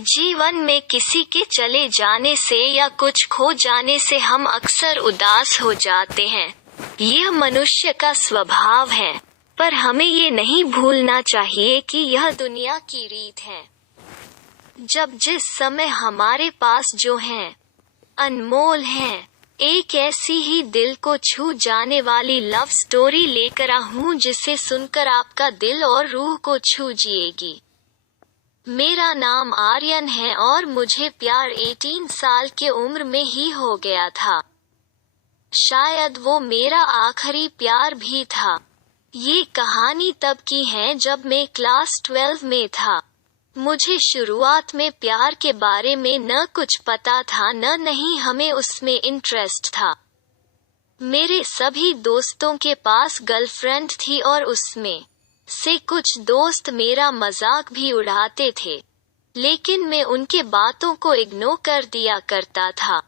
जीवन में किसी के चले जाने से या कुछ खो जाने से हम अक्सर उदास हो जाते हैं। यह मनुष्य का स्वभाव है, पर हमें ये नहीं भूलना चाहिए कि यह दुनिया की रीत है। जब जिस समय हमारे पास जो हैं, अनमोल हैं, एक ऐसी ही दिल को छू जाने वाली लव स्टोरी लेकर आऊं जिसे सुनकर आपका दिल और रूह को छू जिएगी। मेरा नाम आर्यन है और मुझे प्यार 18 साल के उम्र में ही हो गया था। शायद वो मेरा आखिरी प्यार भी था। ये कहानी तब की है जब मैं क्लास 12 में था। मुझे शुरुआत में प्यार के बारे में न कुछ पता था नहीं हमें उसमें इंटरेस्ट था। मेरे सभी दोस्तों के पास गर्लफ्रेंड थी और उसमें से कुछ दोस्त मेरा मजाक भी उड़ाते थे, लेकिन मैं उनके बातों को इग्नोर कर दिया करता था,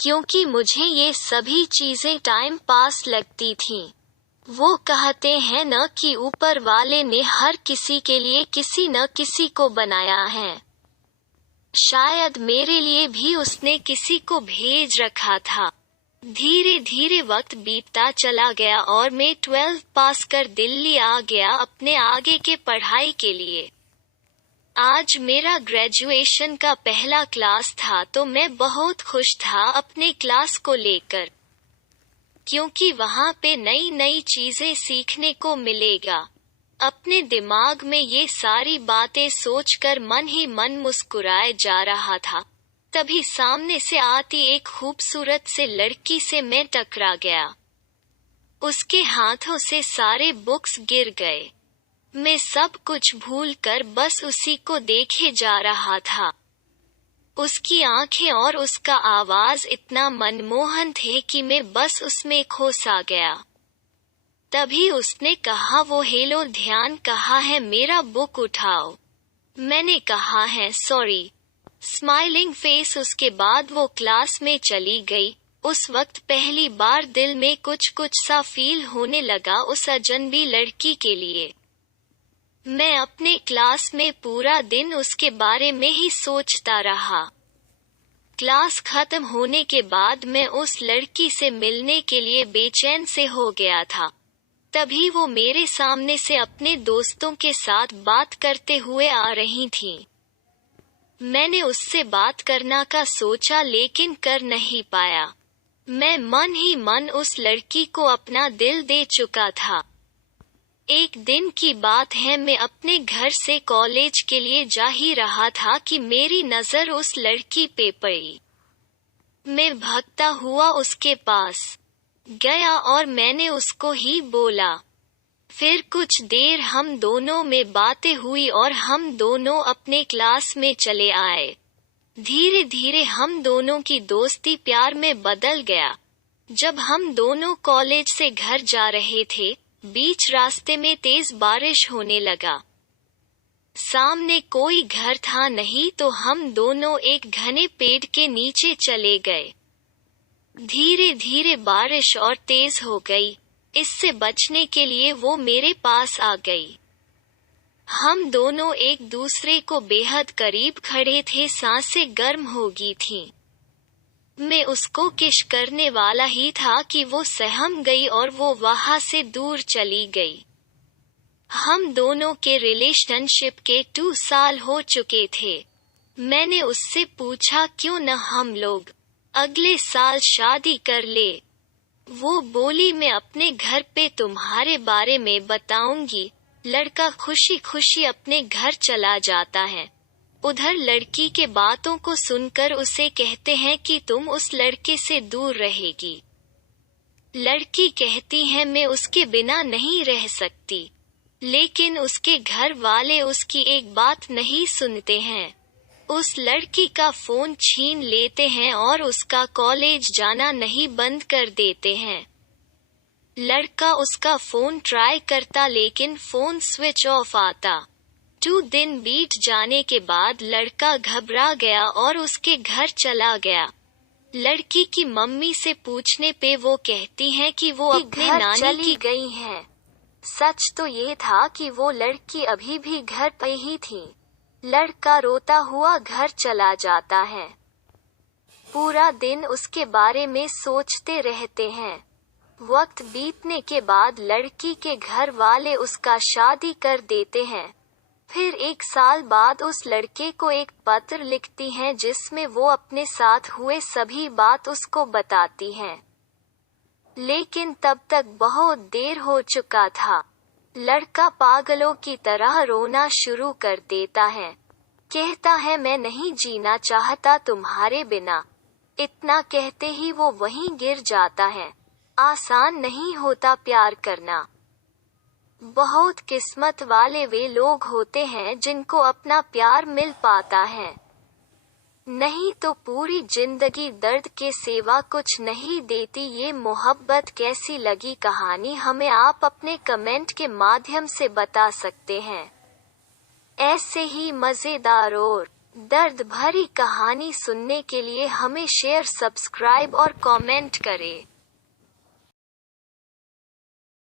क्योंकि मुझे ये सभी चीजें टाइम पास लगती थीं। वो कहते हैं न कि ऊपर वाले ने हर किसी के लिए किसी न किसी को बनाया है। शायद मेरे लिए भी उसने किसी को भेज रखा था। धीरे धीरे वक्त बीतता चला गया और मैं 12 पास कर दिल्ली आ गया अपने आगे के पढ़ाई के लिए। आज मेरा ग्रेजुएशन का पहला क्लास था तो मैं बहुत खुश था अपने क्लास को लेकर, क्योंकि वहाँ पे नई नई चीजें सीखने को मिलेगा। अपने दिमाग में ये सारी बातें सोचकर मन ही मन मुस्कुराए जा रहा था, तभी सामने से आती एक खूबसूरत से लड़की से मैं टकरा गया। उसके हाथों से सारे बुक्स गिर गए। मैं सब कुछ भूलकर बस उसी को देखे जा रहा था। उसकी आंखें और उसका आवाज इतना मनमोहन थे कि मैं बस उसमें खो सा गया। तभी उसने कहा, वो हेलो ध्यान कहा है मेरा बुक उठाओ। मैंने कहा है सॉरी। Smiling face. उसके बाद वो क्लास में चली गई। उस वक्त पहली बार दिल में कुछ सा फील होने लगा उस अजनबी लड़की के लिए। मैं अपने क्लास में पूरा दिन उसके बारे में ही सोचता रहा। क्लास खत्म होने के बाद मैं उस लड़की से मिलने के लिए बेचैन से हो गया था। तभी वो मेरे सामने से अपने दोस्तों के साथ बात करते हुए आ रही थी। मैंने उससे बात करना का सोचा लेकिन कर नहीं पाया। मैं मन ही मन उस लड़की को अपना दिल दे चुका था। एक दिन की बात है, मैं अपने घर से कॉलेज के लिए जा ही रहा था कि मेरी नजर उस लड़की पे पड़ी। मैं भागता हुआ उसके पास गया और मैंने उसको ही बोला। फिर कुछ देर हम दोनों में बातें हुई और हम दोनों अपने क्लास में चले आए। धीरे धीरे हम दोनों की दोस्ती प्यार में बदल गया। जब हम दोनों कॉलेज से घर जा रहे थे, बीच रास्ते में तेज बारिश होने लगा। सामने कोई घर था नहीं तो हम दोनों एक घने पेड़ के नीचे चले गए। धीरे धीरे बारिश और तेज हो गई। इससे बचने के लिए वो मेरे पास आ गई। हम दोनों एक दूसरे को बेहद करीब खड़े थे, सांसें गर्म हो गई थीं। मैं उसको किस करने वाला ही था कि वो सहम गई और वो वहां से दूर चली गई। हम दोनों के रिलेशनशिप के 2 साल हो चुके थे। मैंने उससे पूछा क्यों न हम लोग अगले साल शादी कर ले। वो बोली मैं अपने घर पे तुम्हारे बारे में बताऊंगी। लड़का खुशी खुशी अपने घर चला जाता है। उधर लड़की के बातों को सुनकर उसे कहते हैं कि तुम उस लड़के से दूर रहेगी। लड़की कहती है मैं उसके बिना नहीं रह सकती, लेकिन उसके घर वाले उसकी एक बात नहीं सुनते हैं। उस लड़की का फोन छीन लेते हैं और उसका कॉलेज जाना नहीं बंद कर देते हैं। लड़का उसका फोन ट्राई करता लेकिन फोन स्विच ऑफ आता। 2 दिन बीत जाने के बाद लड़का घबरा गया और उसके घर चला गया। लड़की की मम्मी से पूछने पे वो कहती हैं कि वो अपने नानी चली गई हैं। सच तो ये था कि वो लड़की अभी भी घर पे ही थी। लड़का रोता हुआ घर चला जाता है। पूरा दिन उसके बारे में सोचते रहते हैं। वक्त बीतने के बाद लड़की के घर वाले उसका शादी कर देते हैं। फिर 1 साल बाद उस लड़के को एक पत्र लिखती हैं जिसमें वो अपने साथ हुए सभी बात उसको बताती हैं। लेकिन तब तक बहुत देर हो चुका था। लड़का पागलों की तरह रोना शुरू कर देता है। कहता है, मैं नहीं जीना चाहता तुम्हारे बिना। इतना कहते ही वो वहीं गिर जाता है। आसान नहीं होता प्यार करना। बहुत किस्मत वाले वे लोग होते हैं जिनको अपना प्यार मिल पाता है। नहीं तो पूरी जिंदगी दर्द के सिवा कुछ नहीं देती। ये मोहब्बत कैसी लगी कहानी हमें आप अपने कमेंट के माध्यम से बता सकते हैं। ऐसे ही मजेदार और दर्द भरी कहानी सुनने के लिए हमें शेयर, सब्सक्राइब और कमेंट करें।